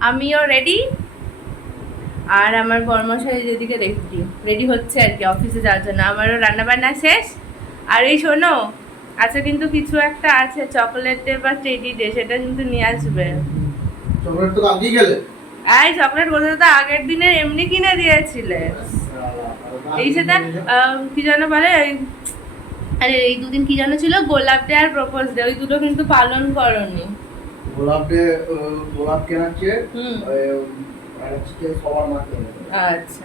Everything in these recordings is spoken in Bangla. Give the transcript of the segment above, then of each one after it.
আমিও রেডি আর আমার বর্মশাই যেদিকে রেডি রেডি হচ্ছে আর কি অফিসে যাওয়ার জন্য। আমারও রান্না বান্না শেষ। আর এই শোনো আচ্ছা কিন্তু কিছু একটা আছে চকলেট বা টেডি ডে সেটা কিন্তু নিয়ে আসবে। চকলেট তো আগেই গেলে। এই চকলেট বলতে তো আগের দিনে এমনি কিনে দিয়েছিলে। এই সেটা আহ, কি যেন বলে আরে এই দুদিন কি যেন ছিল গোলাপ ডে আর প্রপোজ ডে ওই দুটো কিন্তু পালন করনি। গোলাপ গোলাপ কেনার চেয়ে সবার মাকে আচ্ছা।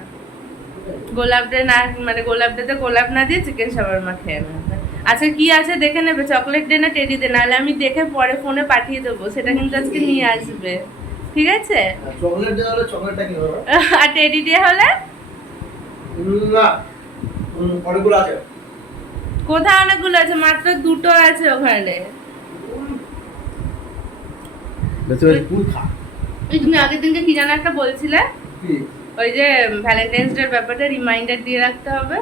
গোলাপ ডে না মানে গোলাপ ডেতে গোলাপ না দিয়ে চিকেন শাওয়ারমা খেয়ে নেবে আচ্ছা কি আছে দেখে নেবে? চকলেট ডে না টেডি ডে নাহলে আমি দেখে পরে ফোনে পাঠিয়ে দেবো সেটা কিন্তু আজকে নিয়ে আসবে। ঠিক আছে? চকলেট ডে হলে চকলেটটা কি হবে? আর টেডি ডে হলে? না। অনেকগুলো আছে। কোথায় অনেকগুলো আছে? মাত্র দুটো আছে ওখানে। বেশি বেশি ফুল খা। ওই তুমি আগের দিনকে কি জানো একটা বলছিলে? ওই যে ভ্যালেন্টাইন্স ডের ব্যাপারটা রিমাইন্ডার দিয়ে রাখতে হবে।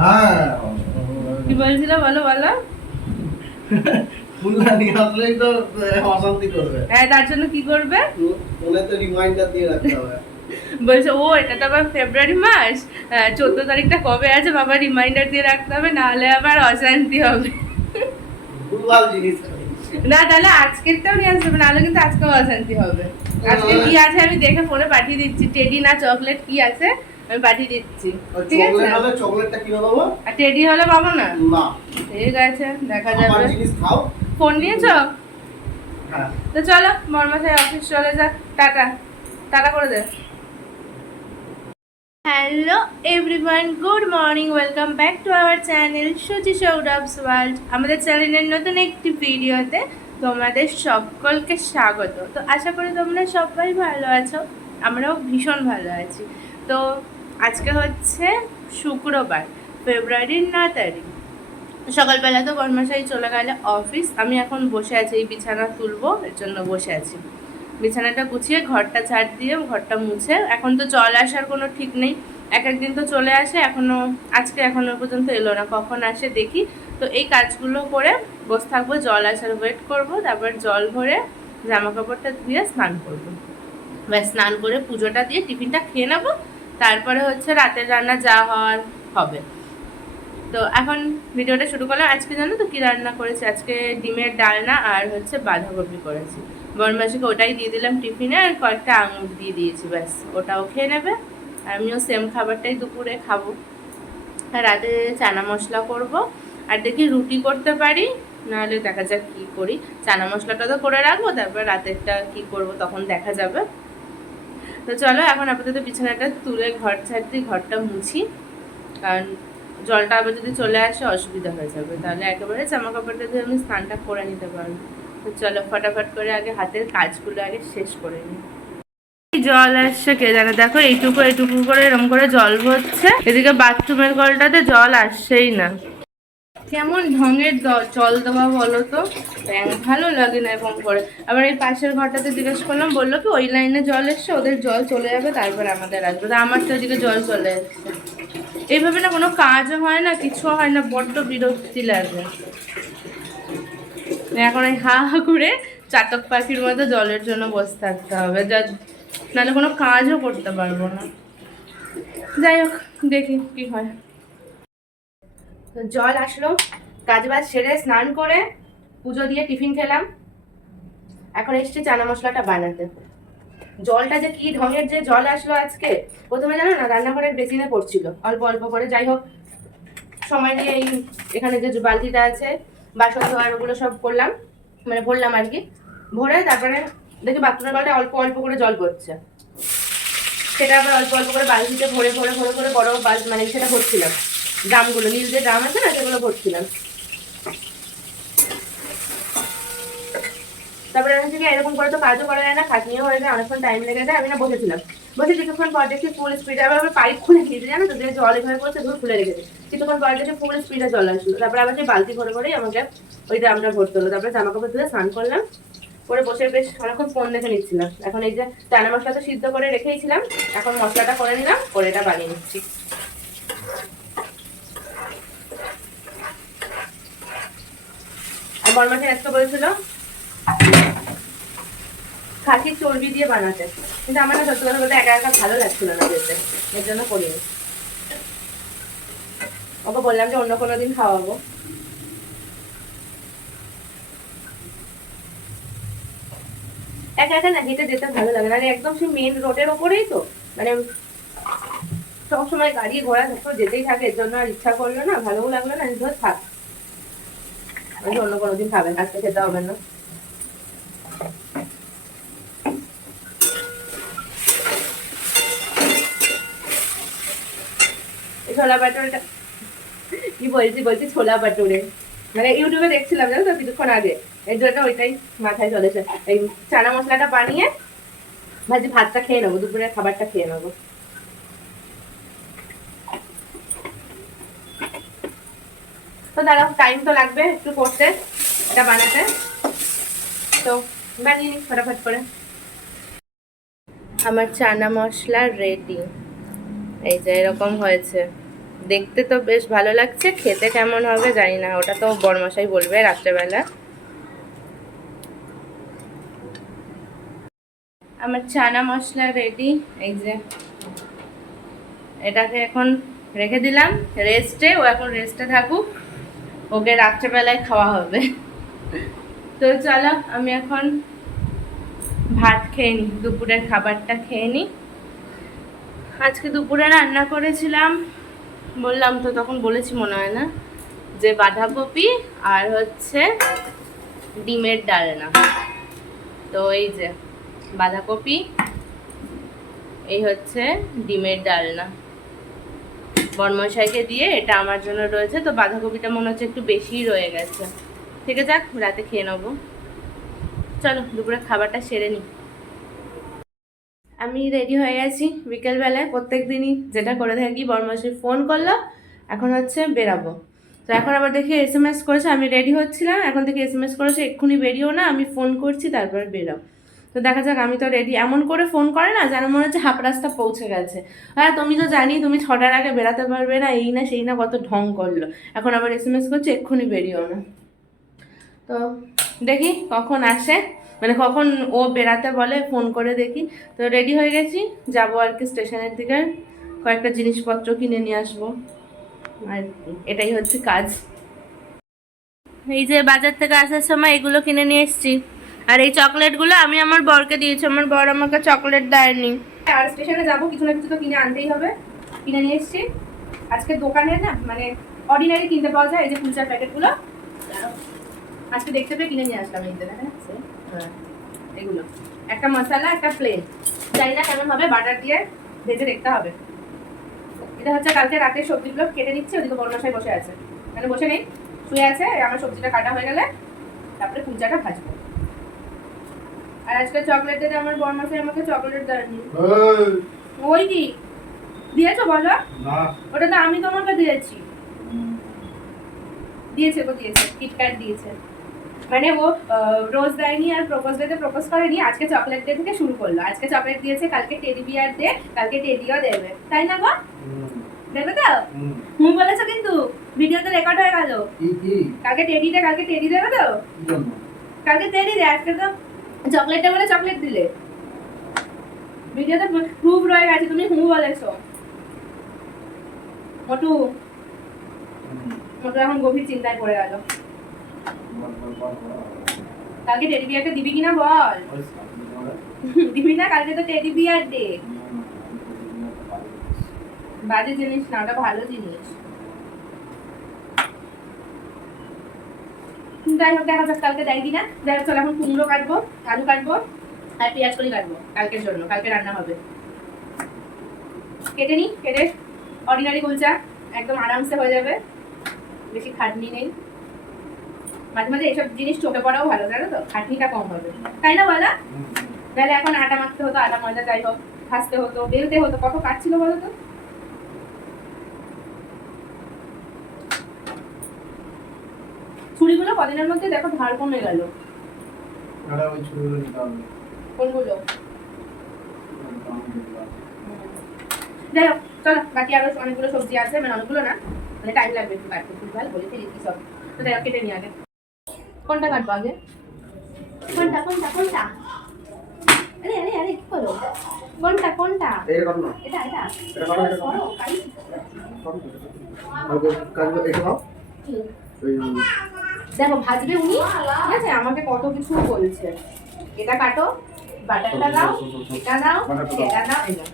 হ্যাঁ। কি বলছিলে বলো বলো। ফুল না নিয়ে আসলেই তো অশান্তি করবে। হ্যাঁ তার জন্য কি করবে? ফোনে তো রিমাইন্ডার দিয়ে রাখতে হবে। বলছে ও এটা তো আবার ফেব্রুয়ারি মাস। চোদ্দ তারিখটা কবে আছে বাবা? রিমাইন্ডার দিয়ে রাখতে হবে নাহলে আবার অশান্তি হবে। ভুলভাল জিনিস। না তাহলে আজকেরটাও নিয়ে আসতে হবে নাহলে কিন্তু আজকেও অশান্তি হবে। আজকে কি আছে আমি দেখে ফোনে পাঠিয়ে দিচ্ছি। টেডি না চকলেট কি আছে আমি পাঠিয়ে দিচ্ছি। ঠিক আছে? হলে চকলেটটা কিনে দেবো আর টেডি হলে পাবো না? না। ঠিক আছে দেখা যাবে। জিনিস খাও। ফোন নিয়েছো? হ্যাঁ। তো চলো মর্মাশাই অফিস চলে যাক। টাটা। টাটা করে দে। Hello everyone good morning welcome back to our channel Suchi Sourav's world আমাদের চ্যানেলের নতুন একটি ভিডিওতে তোমাদের সকলকে স্বাগত। তো আশা করি তোমরা সবাই ভালো আছো। আমরাও ভীষণ ভালো আছি। তো আজকে হচ্ছে শুক্রবার, ফেব্রুয়ারির ন তারিখ। সকালবেলা তো কর্মশাই চলে গেলে অফিস আমি এখন বসে আছি, এই বিছানা তুলবো, এর জন্য বসে আছি। বিছানাটা গুছিয়ে ঘরটা ছাড় দিয়ে ঘরটা মুছে। এখন তো জল আসার কোনো ঠিক নেই। এক একদিন তো চলে আসে, এখনও, আজকে এখনও পর্যন্ত এলো না। কখন আসে দেখি। তো এই কাজগুলো করে বসে থাকব, জল আসার ওয়েট করব, তারপর জল ভরে জামা কাপড়টা ধুয়ে স্নান করব। ব্যাস স্নান করে পুজোটা দিয়ে টিফিনটা খেয়ে নেব। তারপরে হচ্ছে রাতের রান্না যা হওয়ার হবে। তো এখন ভিডিওটা শুরু করলাম। আজকে জানো তো কি রান্না করেছি? আজকে ডিমের ডালনা আর হচ্ছে বাঁধাকপি করেছি। বনমাসিকে ওটাই দিয়ে দিলাম টিফিনে আর কয়েকটা আঙুর দিয়ে দিয়েছি, ব্যাস। ওটাও খেয়ে নেবে। আমিও সেম খাবারটাই দুপুরে খাব। আর রাতে চানা মশলা করব। আর দেখি রুটি করতে পারি, নাহলে দেখা যাক কি করি। চানা মশলাটা তো করে রাখব, তারপর রাতেরটা কি করব তখন দেখা যাবে। তো চলো, এখন আপাতত বিছানাটা তুলে ঘর ছাড়তে ঘরটা মুছি। কারণ জলটা আবার যদি চলে আসে, অসুবিধা হয়ে যাবে। তাহলে একেবারে জামা কাপড়টা দিয়ে আমি স্নানটা করে নিতে পারব। তো চলো ফটাফট করে আগে হাতের কাজগুলো আগে শেষ করে নিই। জল আসছে কে জানে? দেখো এইটুকু এইটুকু করে এরকম করে জল ভরছে। এদিকে বাথরুমের কলটাতে জল আসছেই না। কেমন ঢঙের জল দেওয়া বলো তো? ব্যাং, ভালো লাগে না এরকম করে। আবার এই পাশের ঘরটাতে জিজ্ঞেস করলাম, বলল কি, ওই লাইনে জল এসছে, ওদের জল চলে যাবে, তারপর আমাদের আসবে। তা আমার তো এদিকে জল চলে এসছে। এইভাবে না কোনো কাজও হয় না, কিছু হয় না, বড্ড বিরক্তি লাগে। এখন ওই হা হা করে চাতক পাখির মতো জলের জন্য বসে থাকতে হবে। যা নাহলে কোনো কাজও করতে পারব না। যাই হোক, দেখি কি হয়। তো জল আসলো, কাজ বাজ সেরে স্নান করে পুজো দিয়ে টিফিন খেলাম। এখন এসছি চানা মশলাটা বানাতে। জলটা যে কি ঢঙের যে জল আসলো আজকে, প্রথমে জানো না, রান্নাঘরের বেসিনে পড়ছিল। অল্প অল্প করে, যাই হোক, সময় নিয়ে এই এখানে যে বালতিটা আছে বাসন ধোয়ার ওগুলো সব করলাম মানে ভরলাম আর কি। ভরে তারপরে দেখি বাথরুমের কলটা অল্প অল্প করে জল পড়ছে। সেটা আবার অল্প অল্প করে বালতিতে ভরে ভরে ভরে ভরে বড় বাল মানে সেটা ভরছিলাম। ড্রামগুলো, নীল যে ড্রাম আছে না সেগুলো ভরছিলাম। তারপরে আমি থেকে এরকম করে তো কাজও করা যায় না, খাটনিও হয়ে যায়, অনেকক্ষণ টাইম লেগে যায়, আমি না বসেছিলাম। বসে কিছুক্ষণ পর দেখি ফুল স্পিডে আবার আবার পাইপ খুলে দিয়েছে জানো তো? যে জল এভাবে পড়ছে, ধুর খুলে রেখেছে। কিছুক্ষণ পর ফুল স্পিডে জল আসলো। তারপরে আবার সেই বালতি ভরে ভরেই আমাকে ওই ড্রামটা ভরতে হলো। তারপরে জামা কাপড় ধুয়ে স্নান করলাম। করে বসে বেশ অনেকক্ষণ ফোন দেখে নিচ্ছিলাম। এখন এই যে চানা মশলা তো সিদ্ধ করে রেখেইছিলাম, এখন মশলাটা করে নিলাম, করে এটা বানিয়ে নিচ্ছি। আর বরমাসে আজকে বলেছিল খাসির চর্বি দিয়ে বানাতে। কিন্তু আমার না সত্যি কথা বলতে একা একা ভালো লাগছিল না যেতে এর জন্য করিনি। ওকে বললাম যে অন্য কোনো দিন খাওয়াবো। একা একা না হেঁটে যেতে ভালো লাগে না। আর একদম সেই মেন রোডের ওপরেই তো। মানে সবসময় গাড়ি ঘোড়া তো যেতেই থাকে। এর জন্য আর ইচ্ছা করল না, ভালোও লাগল না। ধর থাক। অন্য কোনোদিন খাবেন আজকে খেতে হবে না। ছোলা বাটুরেটা কি বলছি বলছি ছোলা বাটুরে মানে ইউটিউবে দেখছিলাম, জানো তো, কিছুক্ষণ আগে। এর জন্য ওইটাই মাথায় চলেছে এই চানা মশলাটা বানিয়ে ভাজি ভাতটা খেয়ে নেব, দুপুরের খাবারটা খেয়ে নেব। তো দাঁড়াও টাইম তো লাগবে একটু করতে, এটা বানাতে। তো বানিয়ে নিই ফটাফট করে। আমার চানা মশলা রেডি এই যে এরকম হয়েছে। দেখতে তো বেশ ভালো লাগছে, খেতে কেমন হবে জানি না, ওটা তো বরমশাই বলবে রাত্রেবেলা। আমার চানা মশলা রেডি এই যে এটাকে এখন রেখে দিলাম রেস্টে ও এখন রেস্টে থাকুক, ওকে রাত্রেবেলায় খাওয়া হবে। তো চলো, আমি এখন ভাত খেয়ে নিই দুপুরের খাবারটা খেয়ে নিই আজকে দুপুরে রান্না করেছিলাম বললাম তো তখন বলেছি মনে হয় না, যে বাঁধাকপি আর হচ্ছে ডিমের ডালনা। তো এই যে বাঁধাকপি, এই হচ্ছে ডিমের ডালনা। বর্মশাইকে দিয়ে এটা আমার জন্য রয়েছে, তো বাঁধাকপিটা মনে হচ্ছে একটু বেশিই রয়ে গেছে। ঠিক আছে যাক রাতে খেয়ে নেব। চলো দুপুরে খাবারটা সেরে নিই। আমি রেডি হয়ে গেছি বিকেলবেলায়। প্রত্যেক দিনই যেটা করে থাকি বর্মাসে ফোন করল, এখন হচ্ছে বেরাবো। তো এখন আবার দেখি এস এম এস করেছে, আমি রেডি হচ্ছিলাম, এখন দেখি এস এম এস করেছে, এক্ষুনি বেরিয়েও না, আমি ফোন করছি, তারপর বেরাও তো দেখা যাক, আমি তো রেডি এমন করে ফোন করে না, যেন মনে হচ্ছে হাফ রাস্তা পৌঁছে গেছে। হ্যাঁ তুমি তো জানি, তুমি ছটার আগে বেরাতে পারবে না, এই না সেই না কত ঢং করল। এখন আবার এস এম এস করছে, এক্ষুনি বেরিয়েও না। তো দেখি কখন আসে। মানে কখন ও বেরাতে বলে ফোন করে দেখি। তো রেডি হয়ে গেছি, যাব আর কি স্টেশনের দিকে। কয়েকটা জিনিসপত্র কিনে নিয়ে আসব। আর এটাই হচ্ছে কাজ। এই যে বাজার থেকে আসার সময় এগুলো কিনে নিয়ে এসেছি। আর এই চকলেটগুলো আমি আমার বরকে দিয়েছি। আমার বর আমাকে চকলেট দেয়নি। আর স্টেশনে যাব, কিছু না কিছু তো কিনে আনতেই হবে। কিনে নিয়ে এসেছি। আজকে দোকানে না মানে অর্ডিনারি কিনতে পাওয়া যায়, এই যে কুলচার প্যাকেটগুলো। আজকে দেখতে পেয়ে কিনে নিয়ে আসলাম এই হ্যাঁ এগুলো। একটা মশলা একটা প্লেন জানি না কেমন হবে বাটার দিয়ে ভেজে দেখতে হবে। এটা হচ্ছে কালকে রাতে সবজিগুলো কেটে নিচ্ছে ওদিকে বসে আছে। মানে বসে নেই শুয়ে আছে আমার সবজিটা কাটা হয়ে গেলে তারপরে কুলচাটা ভাজবো। আর আজকে চকলেট দিতে আমার বর্ণাশাই আমাকে চকলেট দেয়নি। ওই কি? দিয়েছ বলো? না। ওটা তো আমি তোমাকে দিয়েছি। দিয়েছে গো দিয়েছে কিটক্যাট দিয়েছে। মানে ও রোজ দেয়নি আর প্রপোজ ডেতে প্রপোজ করেনি আজকে চকলেট ডে থেকে শুরু করল। আজকে চকলেট দিয়েছে কালকে টেডি বিয়ার দে কালকে টেডিও দেবে। তাই না গো? দেবে তো? হুম। বলেছ কিন্তু ভিডিওতে রেকর্ড হয়ে গেল। কি কি? কালকে কালকে টেডি দেবে তো? কালকে টেডি দে আজকে তো চকলেটটা বলে চকলেট দিলে। ভিডিওতে প্রুফ রয়ে গেছে তুমি হুম বলেছ। মোটু। মোটু এখন গভীর চিন্তায় পড়ে গেল। কালকে টেডি বিয়ারটা দিবি কিনা বল। দিবি না, কালকে তো টেডি বিয়ার ডে। বাজে জিনিস না, ওটা ভালো জিনিস। যাই হোক, দেখা যাক, কালকে দেয় কিনা। যাই হোক এখন কুমড়ো কাটবো, আলু কাটবো, আর পেঁয়াজ কলি কাটবো, কালকের জন্য, কালকে রান্না হবে। কেটে নি, কেটে। অর্ডিনারি কুলচা, একদম আরামসে হয়ে যাবে। বেশি খাটনি নেই। মাঝে মাঝে এইসব জিনিস চোখে পড়াও ভালো জানো তো? খাটনিটা কম হবে। তাই না বলা? হুম। এখন আটা মাখতে হতো আটা ময়দা যাই হোক ভাজতে হতো বেলতে হতো। কত কাজ ছিল বলো তো? ছুরিগুলো কদিনের মধ্যে দেখো ধার কমে গেল। কোনগুলো। যাই হোক চলো বাকি আরও অনেকগুলো সবজি আছে মানে অনেকগুলো না মানে টাইম লাগবে একটু কাটতে। ফুটবল বলে ফেলি সব। তো যাই হোক কেটে নিয়ে আগে। কোনটা কাটবো আগে? কোনটা কোনটা কোনটা? আরে আরে আরে কি করো? কোনটা কোনটা? এই করো না। এটা এটা? এটা করো, এটা করো। কালি। করো। কালকে এটা দেখো ভাজবে উনি ঠিক আছে? আমাকে কত কিছু বলছে। এটা কাটো বাটারটা দাও এটা দাও এটা দাও। এটা।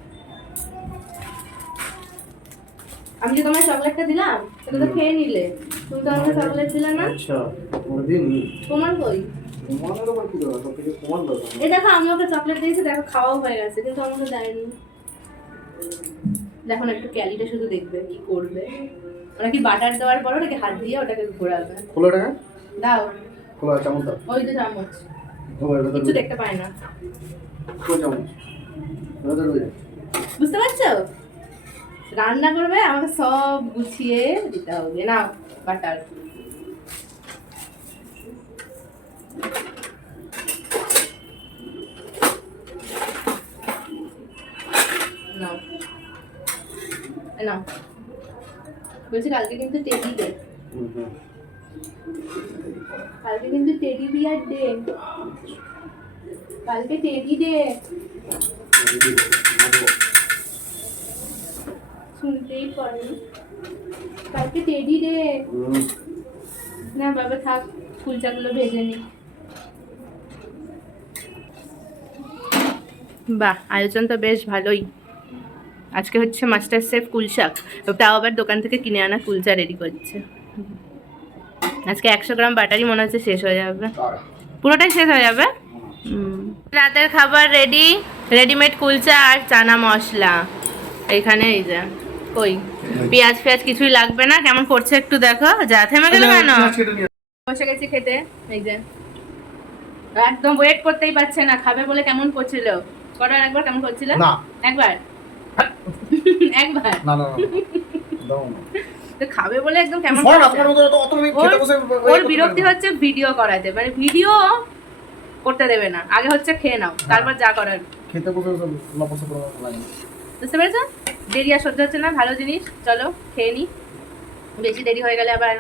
আমি যে তোমায় চকলেটটা দিলাম সেটা তো খেয়ে নিলে। তুমি তো আমাকে চকলেট দিলে না? আচ্ছা তোমার কই? এই দেখো আমি ওকে চকলেট দিয়েছি দেখো খাওয়াও হয়ে গেছে কিন্তু আমাকে দেয়নি। দেখো না একটু ক্যালিটা শুধু দেখবে কি করবে। ওরা কি বাটার দেওয়ার পর ওটাকে হাত দিয়ে ওটাকে ঘোরাবে? খোলো দাও। খোলো চামচ দাও। ওই তো চামচ। কিছু দেখতে পায় না। খোলো চামচ। বুঝতে পারছ? রান্না করবে আমাকে সব গুছিয়ে দিতে হবে না? বাটার। নাও নাও বলছি কালকে কিন্তু টেডি ডে কালকে কিন্তু টেডি বিয়ার ডে কালকে টেডি ডে শুনতেই পারেনি কালকে টেডি হুম। না বাবা থাক কুলচাগুলো ভেজে নি। বাহ আয়োজন তো বেশ ভালোই। আজকে হচ্ছে মাস্টার শেফ কুলশাক। তাও আবার দোকান থেকে কিনে আনা কুলচা রেডি করছে। আজকে একশো গ্রাম বাটারই মনে হচ্ছে শেষ হয়ে যাবে। পুরোটাই শেষ হয়ে যাবে? রাতের খাবার রেডি রেডিমেড কুলচা আর চানা মশলা। এইখানে এই যে। কই পেঁয়াজ ফেয়াজ কিছুই লাগবে না কেমন করছে একটু দেখো। যা থেমে গেল কেন? পেঁয়াজ নিয়ে বসে গেছি খেতে এই যে। একদম ওয়েট করতেই পারছে না খাবে বলে কেমন করছিল? কটার একবার কেমন করছিল? না। একবার? একবার? না না তো খাবে বলে একদম কেমন ওর বিরক্তি হচ্ছে ভিডিও করাতে মানে ভিডিও করতে দেবে না। আগে হচ্ছে খেয়ে নাও তারপর যা করার। খেতে বসে লপসে করে বুঝতে পেরেছ দেরি আর সহ্য হচ্ছে না ভালো জিনিস। চলো খেয়ে নি। বেশি দেরি হয়ে গেলে আবার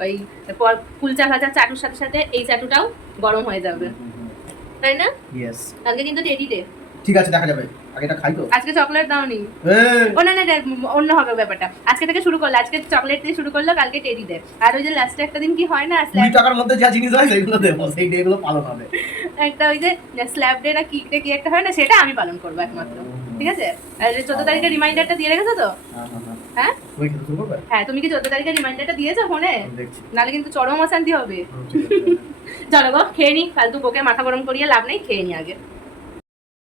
ওই পর কুলচা ভাজা চাটুর সাথে সাথে এই চাটুটাও গরম হয়ে যাবে। তাই না? ইয়েস কালকে কিন্তু রেডি ডে ঠিক আছে দেখা যাবে। আগে এটা খাই তো। আজকে চকলেট দাওনি। এই। ও না না না, অন্য হবে ব্যাপারটা। আজকে থেকে শুরু করল আজকে চকলেট দিয়ে শুরু করল কালকে টেডি দে আর ওই যে লাস্টে একটা দিন কি হয় না slab- টাকার মধ্যে যা জিনিস হয় সেগুলো দেবো সেই ডে গুলো পালন হবে। একটা ওই যে স্ল্যাব ডে না কিক ডে কি একটা হয় না সেটা আমি পালন করব একমাত্র। ঠিক আছে? আর চোদ্দ তারিখে রিমাইন্ডারটা দিয়ে রেখেছো তো? হ্যাঁ হ্যাঁ হ্যাঁ। হ্যাঁ? তুমি হ্যাঁ তুমি কি চোদ্দ তারিখে রিমাইন্ডারটা দিয়েছ ফোনে? নাহলে কিন্তু চরম অশান্তি হবে। চলো গো খেয়ে নি ফালতু বকে মাথা গরম করিয়ে লাভ নেই খেয়ে নি আগে।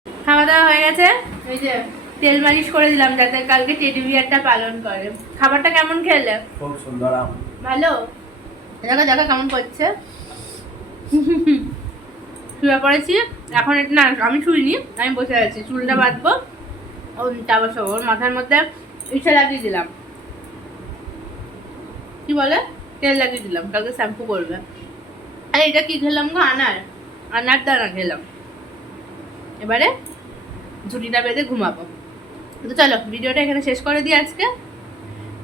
খাওয়া দাওয়া হয়ে গেছে? ওই যে তেল মালিশ করে দিলাম যাতে কালকে টেডি বিয়ারটা পালন করে। খাবারটা কেমন খেলে? খুব সুন্দর ভালো? দেখো দেখো কেমন করছে। শুয়ে পড়েছি এখন না, আমি শুইনি, আমি বসে আছি, চুলটা বাঁধবো তারপর সব ওর মাথার মধ্যে ইচ্ছা লাগিয়ে দিলাম। কি বলে? তেল লাগিয়ে দিলাম, কালকে শ্যাম্পু করবে। আর এটা কি খেলাম গো? আনার। আনার দানা খেলাম। এবারে ঝুটিটা বেঁধে ঘুমাবো। তো চলো, ভিডিওটা এখানে শেষ করে দিই আজকে।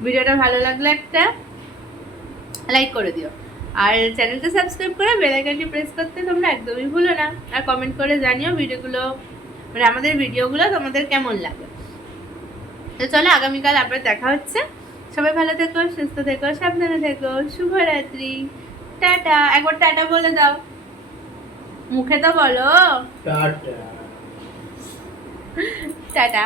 ভিডিওটা ভালো লাগলে একটা লাইক করে দিও। আর চ্যানেলটা সাবস্ক্রাইব করে বেল আইকনটি প্রেস করতে তোমরা একদমই ভুলো না। আর কমেন্ট করে জানিও ভিডিওগুলো মানে আমাদের ভিডিওগুলো তোমাদের কেমন লাগে। তো চলো আগামীকাল আবার দেখা হচ্ছে। সবাই ভালো থেকো সুস্থ থেকো সাবধানে থেকো শুভরাত্রি। টাটা। একবার টাটা বলে দাও। মুখে তো বলো। টাটা। টাটা।